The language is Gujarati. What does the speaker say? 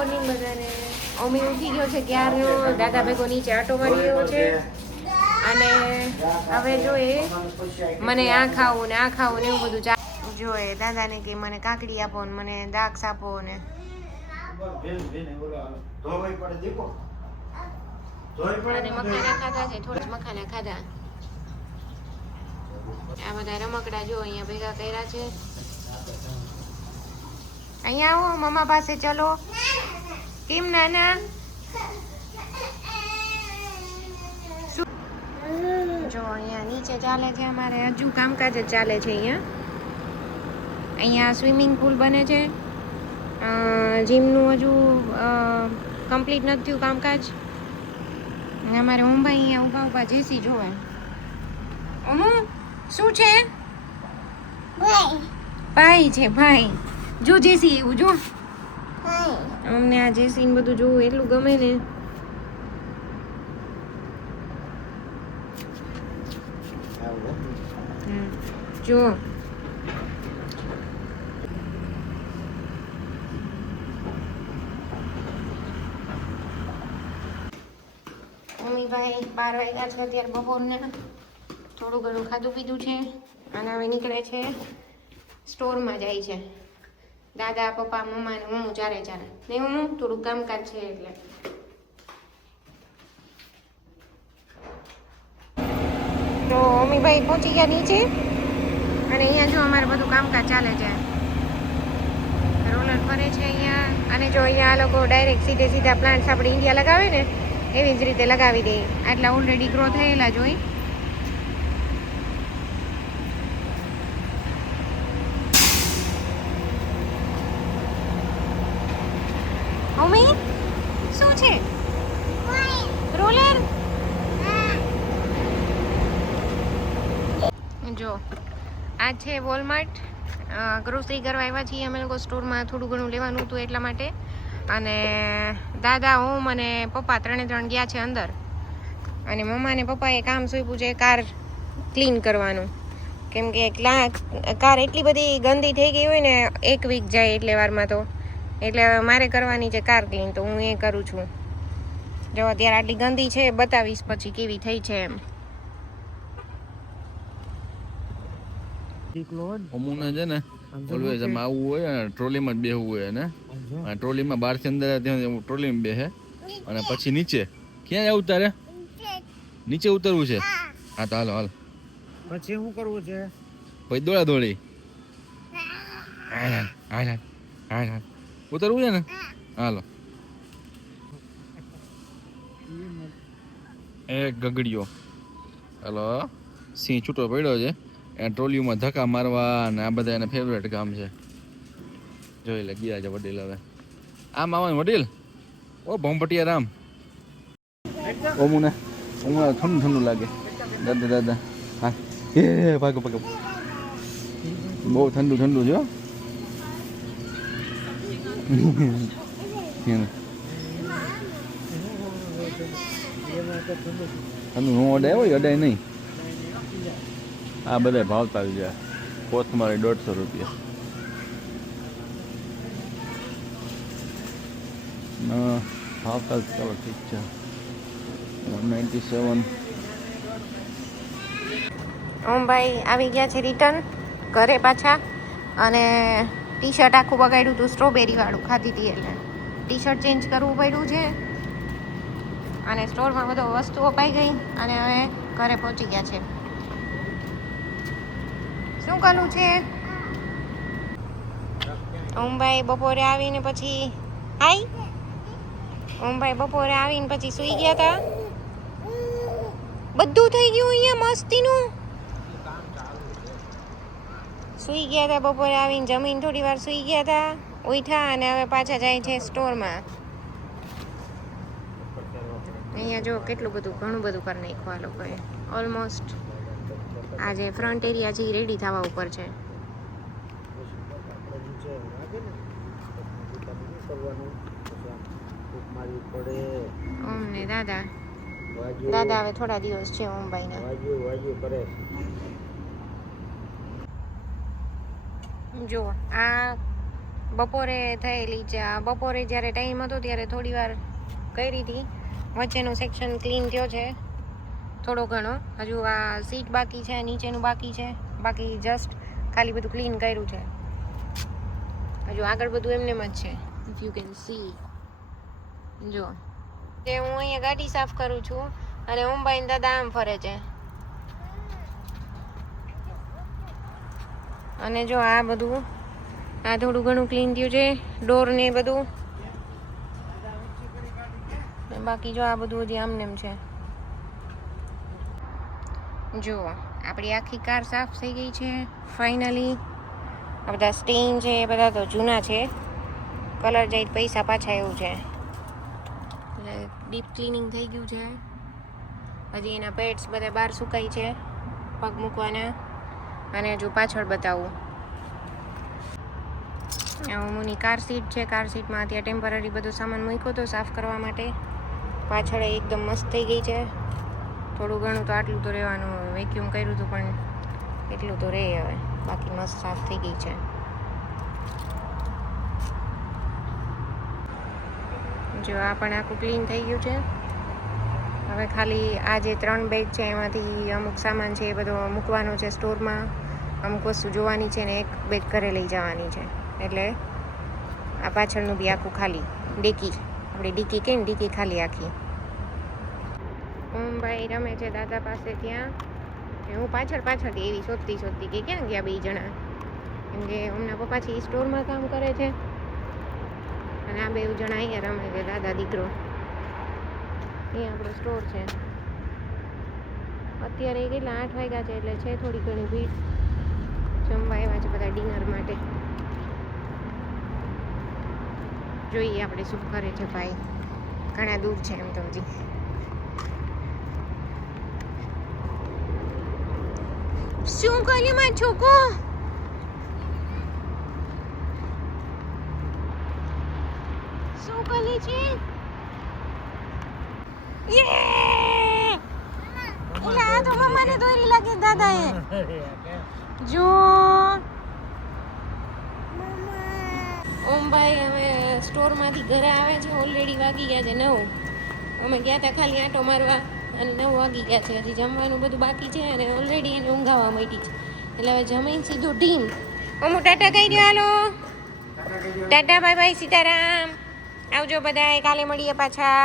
મોર્નિંગ બધાને. અમી ઉઠી ગયો છે ક્યારનો, દાદા ભેગો નીચે આટો મારી રહ્યો છે. અને હવે જોઈએ મને આ ખાવું ને આ ખાવું ને એવું બધું જોઈએ. દાદાને કે મને કાકડી આપો ને મને દાક્ષ આપો ને. અને મખાના ખાધા છે, થોડા મખાના ખાધા. આ બધા રમકડા જો અહીંયા ભેગા કર્યા છે. અહીંયા આવો મમ્મા પાસે, ચલો. કેમ નાના? જો અહીંયા નીચે ચાલે છે અમારે, હજુ કામકાજ જ ચાલે છે અહીંયા સ્વિમિંગ પુલ બને છે. જીમનું હજુ કમ્પ્લીટ નથી થયું કામકાજ. અમારે મુંબઈ અહીંયા ઊભા ઊભા જેસી જોવે. શું છે? ભાઈ છે ભાઈ. જો જેસી એવું જો. અમને આ જેસી ને બધું જોવું એટલું ગમે ને. જો મમ્મીભાઈ 12 વાગ્યા છે અત્યારે બપોરને. થોડું ઘણું ખાધું પીધું છે અને હવે નીકળે છે, સ્ટોરમાં જાય છે. દાદા પપ્પા મમ્મા ને હું ચારે ને હું થોડુંક કામકાજ છે એટલે. તો મમ્મીભાઈ પહોંચી ગયા નીચે અને અહીંયા જો અમારે બધું કામકાજ ચાલે છે. રોલર ફરે છે અહીંયા. અને જો અહીંયા આ લોકો ડાયરેક્ટ સીધા પ્લાન્ટ્સ આપણે ઇન્ડિયા લગાવે ને એવી જ રીતે લગાવી દે. આટલા ઓલરેડી ગ્રો થયેલા જોઈ. મમ્મી શું છે? રોલર. જો આ છે વોલમાર્ટ. ગ્રોસરી કરવા આવ્યા છીએ અમે લોકો. સ્ટોરમાં થોડું ઘણું લેવાનું હતું એટલા માટે. અને દાદા, હું અને પપ્પા ત્રણ ગયા છે અંદર. અને મમ્મા ને પપ્પાએ કામ સોંપ્યું છે કાર ક્લીન કરવાનું. કેમ કે કાર એટલી બધી ગંદી થઈ ગઈ હોય ને, 1 વીક જાય એટલે વારમાં તો. એટલે મારે કરવાની છે કાર ક્લીન, તો હું એ કરું છું. જો અત્યારે આટલી ગંદી છે, બતાવીશ પછી કેવી થઈ છે એમ. અમુને છે ને ઓલવેઝ આમ આવવું હોય ને ટ્રોલીમાં જ બેહવું હોય ને. ટ્રોલીમાં બહારથી અંદર ત્યાં ટ્રોલીમાં બેસે અને પછી નીચે ક્યાં જવું તારે? નીચે ઉતરવું છે? હા તો હાલો હાલ. પછી શું કરવું છે? પછી દોડા દોડી. ઉતરવું છે ને? હાલો. એક ગગડીયો. હાલો. સિંહ છૂટો પડ્યો છે. ટ્રોલીમાં ધક્કા મારવા અને આ બધા એને ફેવરેટ કામ છે. જોઈ લે ગયા છે વડીલ. હવે આમ આવવાનું વડીલ. ઓ ભોંભટિયા રામ. ઓમુને ઠંડુ લાગે. દાદા હા એ ભાગો ભાગો. બહુ ઠંડુ છે. ઠંડુ નો અડાય હોય, અડાય નહીં. આ બધા ભાવતા જ જાય. કોથમારી 150 રૂપિયા. ભાવતા જ. ચાલો ઠીક છે. 197. ભાઈ આવી ગયા છે રિટર્ન ઘરે પાછા. અને ટી શર્ટ આખું બગાડ્યું હતું, સ્ટ્રોબેરી વાળું ખાધી હતી એટલે ટી શર્ટ ચેન્જ કરવું પડ્યું છે. અને સ્ટોરમાં બધો વસ્તુઓ પાઈ ગઈ અને હવે ઘરે પહોંચી ગયા છે. શું કરવું છે? ઓમભાઈ બપોરે આવીને પછી ઓમભાઈ બપોરે આવીને પછી સૂઈ ગયા હતા. બધું થઈ ગયું અહીંયા મસ્તીનું. સૂઈ ગયા હતા બપોરે આવીને, જમીન થોડી વાર સૂઈ ગયા હતા, ઉઠ્યા અને હવે પાછા જાય છે સ્ટોરમાં. અહીંયા જો કેટલું બધું ઘણું બધું કરી નાખ્યું આ લોકોએ. ઓલમોસ્ટ આ જે ફ્રન્ટ એરિયા છે એ રેડી થવા ઉપર છે. ઓમ ને દાદા હવે થોડા દિવસ છે ઓમભાઈના. જો આ બપોરે થયેલી બપોરે જ્યારે ટાઈમ હતો ત્યારે થોડી વાર કરી હતી. વચ્ચેનું સેક્શન ક્લીન થયો છે થોડો ઘણો. હજુ આ સીટ બાકી છે, નીચેનું બાકી છે, બાકી જસ્ટ ખાલી બધું ક્લીન કર્યું છે. હજુ આગળ બધું એમનેમ જ છે. ઇફ યુ કેન સી, જો કે હું અહીંયા ગાડી સાફ કરું છું અને ઓમભાઈ દાદા આમ ફરે છે. અને જો આ બધું આ થોડું ઘણું ક્લીન થયું છે, ડોર ને બધું. બાકી જો આ બધું હજી આમનેમ છે. જો આપણી આખી કાર સાફ થઈ ગઈ છે ફાઇનલી. આ બધા સ્ટેઇન છે એ બધા તો જૂના છે, કલર જાય પૈસા પાછા એવું છે. એટલે ડીપ ક્લિનિંગ થઈ ગયું છે. હજી એના પેડ્સ બધા બહાર સુકાય છે પગ મૂકવાના. અને જો પાછળ બતાવું, મુની કાર સીટ છે. કાર સીટમાં ત્યાં ટેમ્પરરી બધો સામાન મૂક્યો હતો સાફ કરવા માટે. પાછળ એકદમ મસ્ત થઈ ગઈ છે. થોડું ઘણું તો આટલું તો રહેવાનું. વેક્યુમ કર્યું હતું પણ એટલું તો રહે હવે. બાકી મસ્ત સાફ થઈ ગઈ છે. જો આ પણ આખું ક્લીન થઈ ગયું છે. હવે ખાલી આ જે 3 બેગ છે એમાંથી અમુક સામાન છે એ બધો મૂકવાનો છે સ્ટોરમાં. અમુક વસ્તુ જોવાની છે ને એક બેગ ઘરે લઈ જવાની છે. એટલે આ પાછળનું બી આખું ખાલી. ડીકી, આપણે ડીકી કે ને ડીકી ખાલી આખી. ઓમભાઈ રમે છે દાદા પાસે ત્યાં. હું પાછળથી એવી શોધતી કે ક્યાં ગયા 2 જણા. કેમ કે એમના પપ્પા છે એ સ્ટોરમાં કામ કરે છે અને આ 2 જણા અહીંયા રમે છે દાદા દીકરો. અહીંયા આપણો સ્ટોર છે. અત્યારે કેટલા 8 વાગ્યા છે એટલે છે થોડી ઘણી ભીડ. જમવા આવ્યા છે બધા ડિનર માટે. જોઈએ આપણે શું કરે છે ભાઈ. ઘણા દૂર છે એમ તો હજી. શું કર્યું મારા છોકો? શું કરે છે? એલા આ તો મમ્માને દોરી લાગી દાદાએ. જો ઓમભાઈ હવે સ્ટોરમાંથી ઘરે આવે છે. ઓલરેડી વાગી ગયા છે 9. અમે ગયા હતા ખાલી આંટો મારવા અને 9 વાગી ગયા છે. હજી જમવાનું બધું બાકી છે અને ઓલરેડી એને ઊંઘાવા માંડી છે. એટલે હવે જમીન સીધું ઢીમ. અમુ ટાટા કહી દો. હાલો ટાટા, બાય બાય, સીતારામ. આવજો બધાય, કાલે મળીએ પાછા.